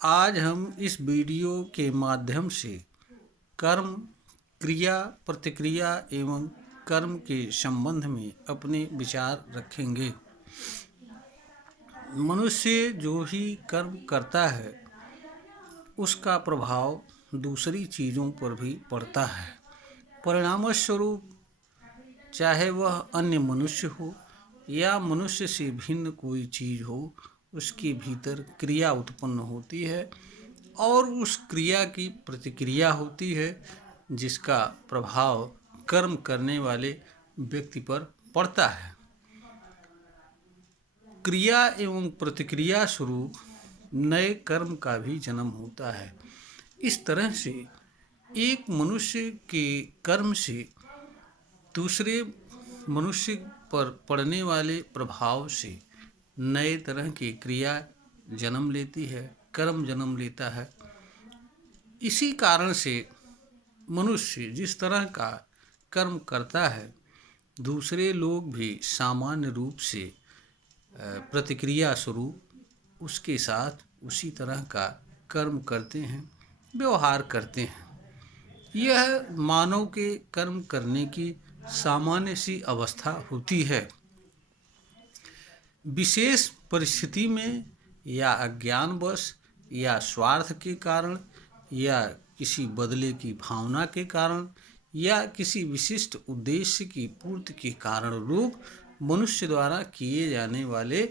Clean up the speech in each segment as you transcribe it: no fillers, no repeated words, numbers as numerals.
आज हम इस वीडियो के माध्यम से कर्म, क्रिया, प्रतिक्रिया एवं कर्म के संबंध में अपने विचार रखेंगे। मनुष्य जो ही कर्म करता है उसका प्रभाव दूसरी चीज़ों पर भी पड़ता है। परिणामस्वरूप चाहे वह अन्य मनुष्य हो या मनुष्य से भिन्न कोई चीज़ हो, उसके भीतर क्रिया उत्पन्न होती है और उस क्रिया की प्रतिक्रिया होती है, जिसका प्रभाव कर्म करने वाले व्यक्ति पर पड़ता है। क्रिया एवं प्रतिक्रिया स्वरूप नए कर्म का भी जन्म होता है। इस तरह से एक मनुष्य के कर्म से दूसरे मनुष्य पर पड़ने वाले प्रभाव से नए तरह की क्रिया जन्म लेती है, कर्म जन्म लेता है। इसी कारण से मनुष्य जिस तरह का कर्म करता है, दूसरे लोग भी सामान्य रूप से प्रतिक्रिया स्वरूप उसके साथ उसी तरह का कर्म करते हैं, व्यवहार करते हैं। यह मानव के कर्म करने की सामान्य सी अवस्था होती है। विशेष परिस्थिति में या अज्ञानवश या स्वार्थ के कारण या किसी बदले की भावना के कारण या किसी विशिष्ट उद्देश्य की पूर्ति के कारण रूप मनुष्य द्वारा किए जाने वाले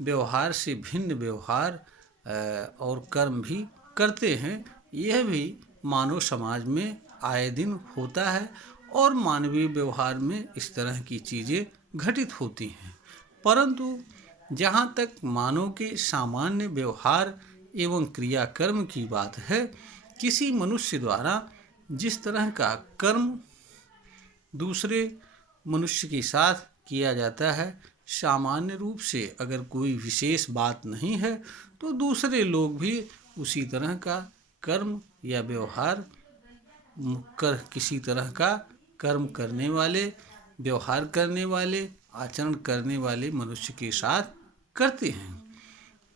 व्यवहार से भिन्न व्यवहार और कर्म भी करते हैं। यह भी मानव समाज में आए दिन होता है और मानवीय व्यवहार में इस तरह की चीज़ें घटित होती हैं। परंतु जहाँ तक मानव के सामान्य व्यवहार एवं क्रियाकर्म की बात है, किसी मनुष्य द्वारा जिस तरह का कर्म दूसरे मनुष्य के साथ किया जाता है, सामान्य रूप से अगर कोई विशेष बात नहीं है तो दूसरे लोग भी उसी तरह का कर्म या व्यवहार कर किसी तरह का कर्म करने वाले, व्यवहार करने वाले, आचरण करने वाले मनुष्य के साथ करते हैं।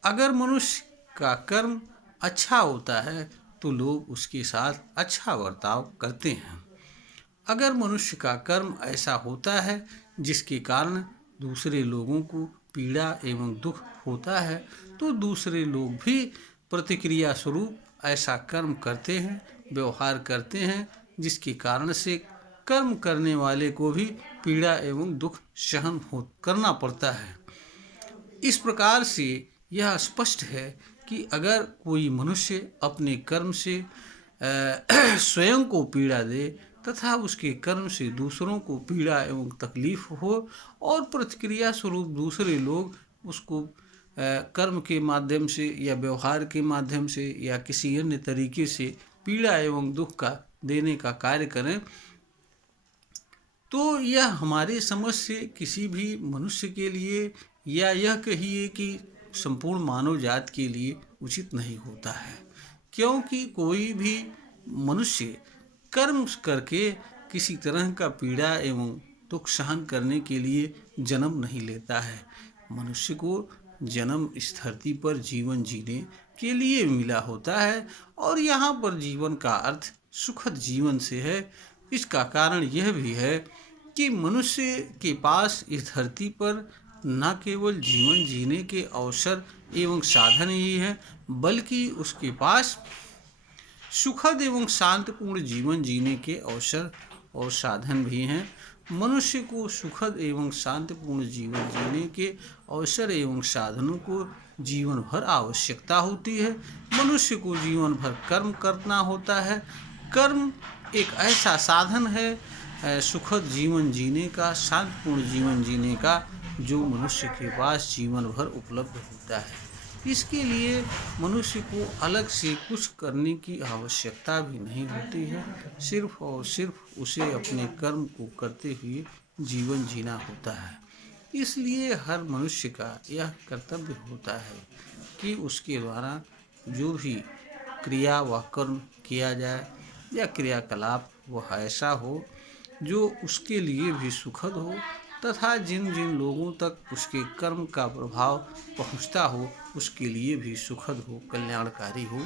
अगर मनुष्य का कर्म अच्छा होता है तो लोग उसके साथ अच्छा बर्ताव करते हैं। अगर मनुष्य का कर्म ऐसा होता है जिसके कारण दूसरे लोगों को पीड़ा एवं दुख होता है तो दूसरे लोग भी प्रतिक्रिया स्वरूप ऐसा कर्म करते हैं, व्यवहार करते हैं, जिसके कारण से कर्म करने वाले को भी पीड़ा एवं दुख सहन करना पड़ता है। इस प्रकार से यह स्पष्ट है कि अगर कोई मनुष्य अपने कर्म से स्वयं को पीड़ा दे तथा उसके कर्म से दूसरों को पीड़ा एवं तकलीफ हो और प्रतिक्रिया स्वरूप दूसरे लोग उसको कर्म के माध्यम से या व्यवहार के माध्यम से या किसी अन्य तरीके से पीड़ा एवं दुख का देने का कार्य करें, तो यह हमारे समझ से किसी भी मनुष्य के लिए या यह कहिए कि संपूर्ण मानव जात के लिए उचित नहीं होता है। क्योंकि कोई भी मनुष्य कर्म करके किसी तरह का पीड़ा एवं दुख सहन करने के लिए जन्म नहीं लेता है। मनुष्य को जन्म इस धरती पर जीवन जीने के लिए मिला होता है और यहाँ पर जीवन का अर्थ सुखद जीवन से है। इसका कारण यह भी है कि मनुष्य के पास इस धरती पर न केवल जीवन जीने के अवसर एवं साधन ही है, बल्कि उसके पास सुखद एवं शांतिपूर्ण जीवन जीने के अवसर और साधन भी हैं। मनुष्य को सुखद एवं शांतिपूर्ण जीवन जीने के अवसर एवं साधनों को जीवन भर आवश्यकता होती है। मनुष्य को जीवन भर कर्म करना होता है। कर्म एक ऐसा साधन है सुखद जीवन जीने का, शांतिपूर्ण जीवन जीने का, जो मनुष्य के पास जीवन भर उपलब्ध होता है। इसके लिए मनुष्य को अलग से कुछ करने की आवश्यकता भी नहीं होती है। सिर्फ और सिर्फ उसे अपने कर्म को करते हुए जीवन जीना होता है। इसलिए हर मनुष्य का यह कर्तव्य होता है कि उसके द्वारा जो भी क्रिया व कर्म किया जाए या क्रियाकलाप वह ऐसा हो जो उसके लिए भी सुखद हो तथा जिन जिन लोगों तक उसके कर्म का प्रभाव पहुँचता हो उसके लिए भी सुखद हो, कल्याणकारी हो।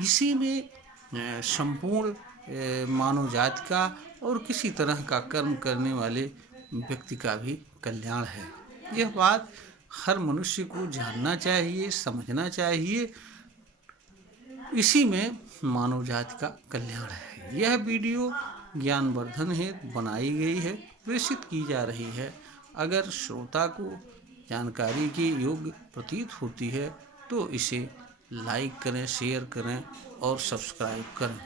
इसी में संपूर्ण मानव जाति का और किसी तरह का कर्म करने वाले व्यक्ति का भी कल्याण है। यह बात हर मनुष्य को जानना चाहिए, समझना चाहिए। इसी में मानव जाति का कल्याण है। यह वीडियो ज्ञानवर्धन हेतु बनाई गई है, प्रेषित की जा रही है। अगर श्रोता को जानकारी के योग्य प्रतीत होती है तो इसे लाइक करें, शेयर करें और सब्सक्राइब करें।